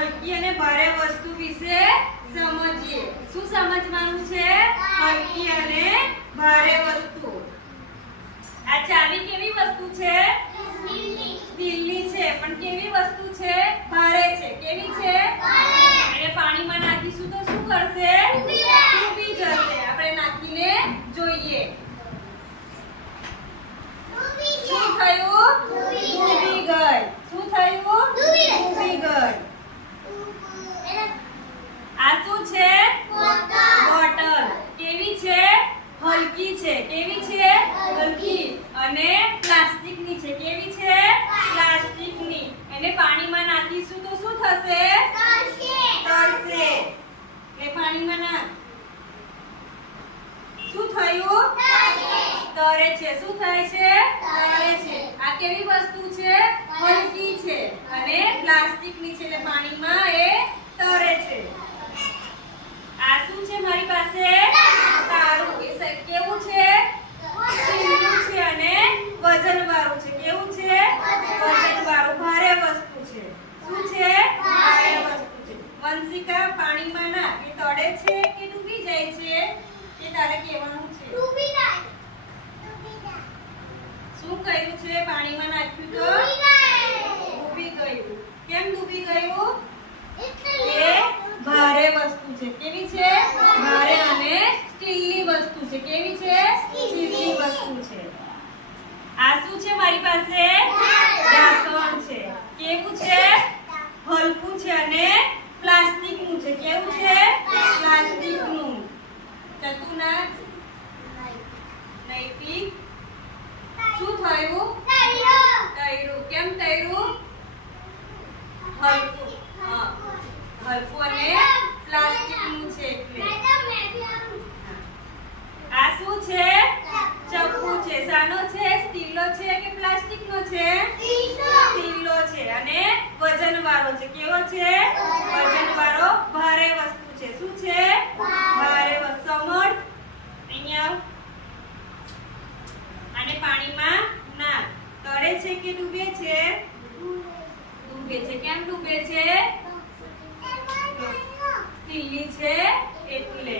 હલકી અને ભારે વસ્તુ વિશે સમજીએ. શું સમજવાનું છે? હલકી અને ભારે વસ્તુ. આ ચાવી કેવી વસ્તુ છે? સ્ટીલની છે. પણ કેવી વસ્તુ છે? ભારે છે. કેવી છે? એને પાણીમાં નાખીશું તો શું કરશે? ડૂબી જશે. આપણે નાખીને જોઈએ. શું થયું? ડૂબી ગઈ. શું થયું? ડૂબી ગઈ. આ શું છે? બોટલ. કેવી છે? હલકી છે. કેવી છે? હલકી. અને પ્લાસ્ટિકની છે. કેવી છે? પ્લાસ્ટિકની. એને પાણીમાં નાખીશું તો શું થશે? તરશે. એ પાણીમાં નાખ. શું થયું? તરે છે. શું થાય છે? તરે છે. આ કેવી વસ્તુ છે? હલકી છે અને પ્લાસ્ટિકની છે. એટલે પાણીમાં એ તરે છે. આ શું છે મારી પાસે? તારું. એ કેવું છે? સ્ટીલનું છે અને વજનવાળું છે. કેવું છે? વજનવાળું. ભારે વસ્તુ છે. શું છે? ભારે વસ્તુ છે. વંશિકા, પાણીમાં નાખ. એ તળે છે કે ડૂબી જાય છે? એ તારે કહેવાનું છે. શું કર્યું છે? પાણીમાં નાખ્યું તો ડૂબી ગયું. કેમ ડૂબી ગયું? એ ભારે વસ્તુ છે. કેવી છે? ભારે અને સ્ટીલની વસ્તુ છે. કેવી છે? સ્ટીલની વસ્તુ છે. આ શું છે મારી પાસે? ઢાંકણ છે. કેવું છે? હલકું છે અને પ્લાસ્ટિકનું છે. કેવું છે? પ્લાસ્ટિકનું. ચતુના નૈતિક. શું થયું? તૈરું. કેમ તૈરું? હલકું. હા, હલકું અને પ્લાસ્ટિકનું છે એટલે. આ શું છે? ચપ્પુ છે. શાનો છે? સ્ટીલનો છે કે પ્લાસ્ટિકનો છે? સ્ટીલનો છે અને વજનવાળો છે. કેવો છે? વજનવાળો. ભારે વસ્તુ છે. શું છે? ભારે વસ્તુ. સમર્થ, અહીંયા આને પાણીમાં નાખ. તળે છે કે ડૂબે છે? ડૂબે છે. કેમ ડૂબે છે? સ્ટીલની છે એટલે.